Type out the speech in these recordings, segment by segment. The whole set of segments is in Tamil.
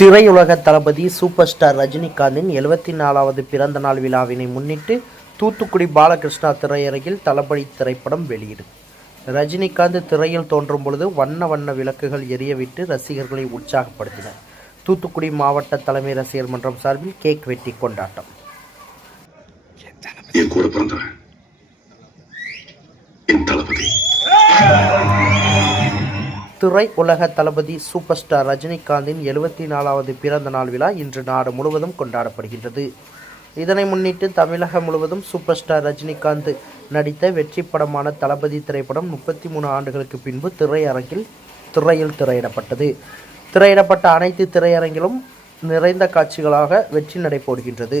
திரையுலக தளபதி சூப்பர் ஸ்டார் ரஜினிகாந்தின் 74வது பிறந்த நாள் விழாவினை முன்னிட்டு தூத்துக்குடி பாலகிருஷ்ணா திரையரங்கில் தளபதி திரைப்படம் வெளியீடு. ரஜினிகாந்த் திரையில் தோன்றும் பொழுது வண்ண வண்ண விளக்குகள் எரியவிட்டு ரசிகர்களை உற்சாகப்படுத்தினர். தூத்துக்குடி மாவட்ட தலைமை ரசிகர் மன்றம் சார்பில் கேக் வெட்டி கொண்டாட்டம். திரை உலக தளபதி சூப்பர் ஸ்டார் ரஜினிகாந்தின் 74வது பிறந்த நாள் விழா இன்று நாடு முழுவதும் கொண்டாடப்படுகின்றது. இதனை முன்னிட்டு தமிழகம் முழுவதும் சூப்பர் ஸ்டார் ரஜினிகாந்த் நடித்த வெற்றி படமான தளபதி திரைப்படம் 33 ஆண்டுகளுக்கு பின்பு திரையில் திரையிடப்பட்டது. திரையிடப்பட்ட அனைத்து திரையரங்கிலும் நிறைந்த காட்சிகளாக வெற்றி நடைபோடுகின்றது.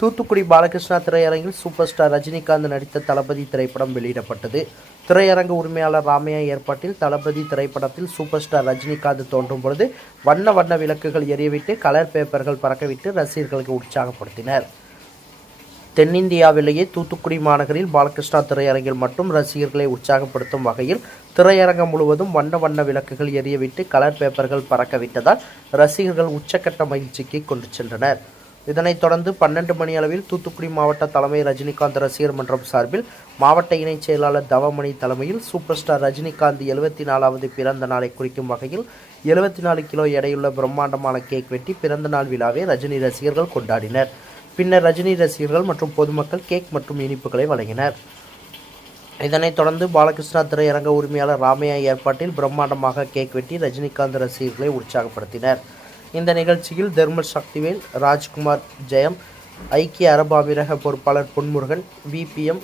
தூத்துக்குடி பாலகிருஷ்ணா திரையரங்கில் சூப்பர் ஸ்டார் ரஜினிகாந்த் நடித்த தளபதி திரைப்படம் வெளியிடப்பட்டது. திரையரங்கு உரிமையாளர் ராமையா ஏற்பாட்டில் தளபதி திரைப்படத்தில் சூப்பர் ஸ்டார் ரஜினிகாந்த் தோன்றும் பொழுது வண்ண வண்ண விளக்குகள் எரியவிட்டு கலர் பேப்பர்கள் பறக்கவிட்டு ரசிகர்களுக்கு உற்சாகப்படுத்தினர். தென்னிந்தியாவிலேயே தூத்துக்குடி மாநகரில் பாலகிருஷ்ணா திரையரங்கில் மட்டும் ரசிகர்களை உற்சாகப்படுத்தும் வகையில் திரையரங்கம் முழுவதும் வண்ண வண்ண விளக்குகள் எரியவிட்டு கலர் பேப்பர்கள் பறக்கவிட்டதால் ரசிகர்கள் உச்சக்கட்ட மகிழ்ச்சிக்கு கொண்டு சென்றனர். இதனைத் தொடர்ந்து 12 மணி அளவில் தூத்துக்குடி மாவட்ட தலைமை ரஜினிகாந்த் ரசிகர் மன்றம் சார்பில் மாவட்ட இணைச் செயலாளர் தவமணி தலைமையில் சூப்பர் ஸ்டார் ரஜினிகாந்த் 74வது பிறந்த நாளை குறிக்கும் வகையில் 74 கிலோ எடையுள்ள பிரம்மாண்டமான கேக் வெட்டி பிறந்த நாள் விழாவை ரஜினி ரசிகர்கள் கொண்டாடினர். பின்னர் ரஜினி ரசிகர்கள் மற்றும் பொதுமக்கள் கேக் மற்றும் இனிப்புகளை வழங்கினர். இதனைத் தொடர்ந்து பாலகிருஷ்ணா திரையரங்க உரிமையாளர் ராமையா ஏற்பாட்டில் பிரம்மாண்டமாக கேக் வெட்டி ரஜினிகாந்த் ரசிகர்களை உற்சாகப்படுத்தினர். இந்த நிகழ்ச்சியில் தெர்மல் சக்திவேல், ராஜ்குமார், ஜெயம், ஐக்கிய அரபு அமீரக பொறுப்பாளர் பொன்முருகன், விபிஎம்,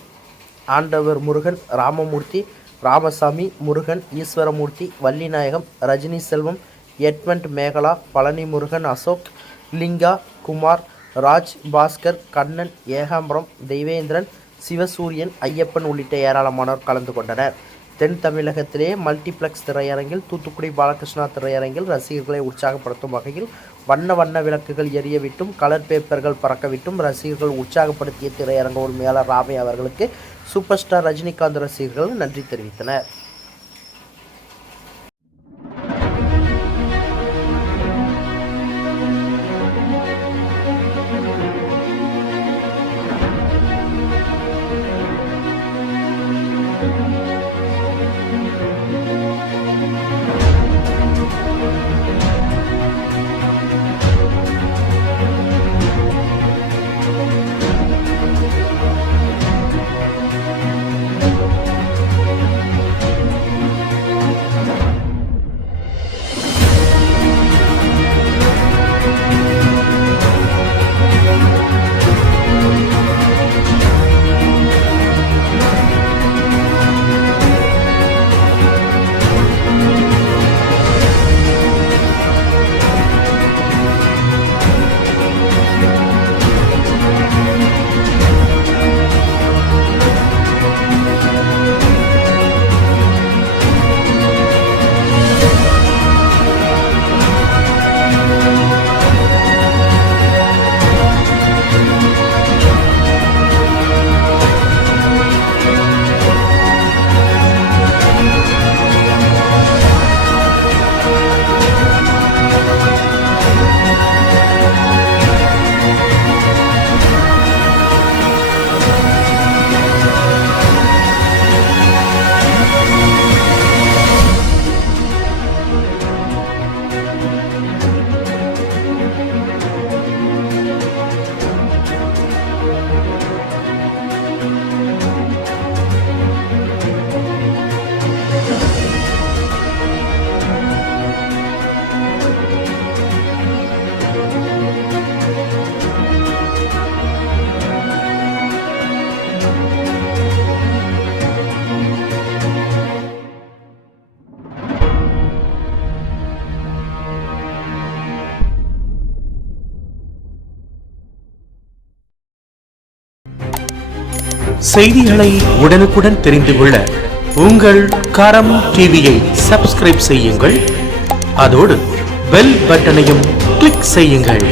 ஆண்டவர் முருகன், ராமமூர்த்தி, ராமசாமி, முருகன், ஈஸ்வரமூர்த்தி, வள்ளிநாயகம், ரஜினி செல்வம், எட்மண்ட் மேகலா, பழனி முருகன், அசோக், லிங்கா, குமார், ராஜ், பாஸ்கர், கண்ணன், ஏகாம்பரம், தெய்வேந்திரன், சிவசூரியன், ஐயப்பன் உள்ளிட்ட ஏராளமானோர் கலந்து கொண்டனர். தென் தமிழகத்திலே மல்டிப்ளெக்ஸ் திரையரங்கில் தூத்துக்குடி பாலகிருஷ்ணா திரையரங்கில் ரசிகர்களை உற்சாகப்படுத்தும் வகையில் வண்ண வண்ண விளக்குகள் எரியவிட்டும் கலர் பேப்பர்கள் பறக்கவிட்டும் ரசிகர்கள் உற்சாகப்படுத்திய திரையரங்க உரிமையாளர் ராமையா அவர்களுக்கு சூப்பர் ஸ்டார் ரஜினிகாந்த் ரசிகர்கள் நன்றி தெரிவித்தனர். செய்திகளை உடனுக்குடன் தெரிந்து கொள்ள உங்கள் கரம் டிவியை சப்ஸ்கிரைப் செய்யுங்கள். அதோடு பெல் பட்டனையும் கிளிக் செய்யுங்கள்.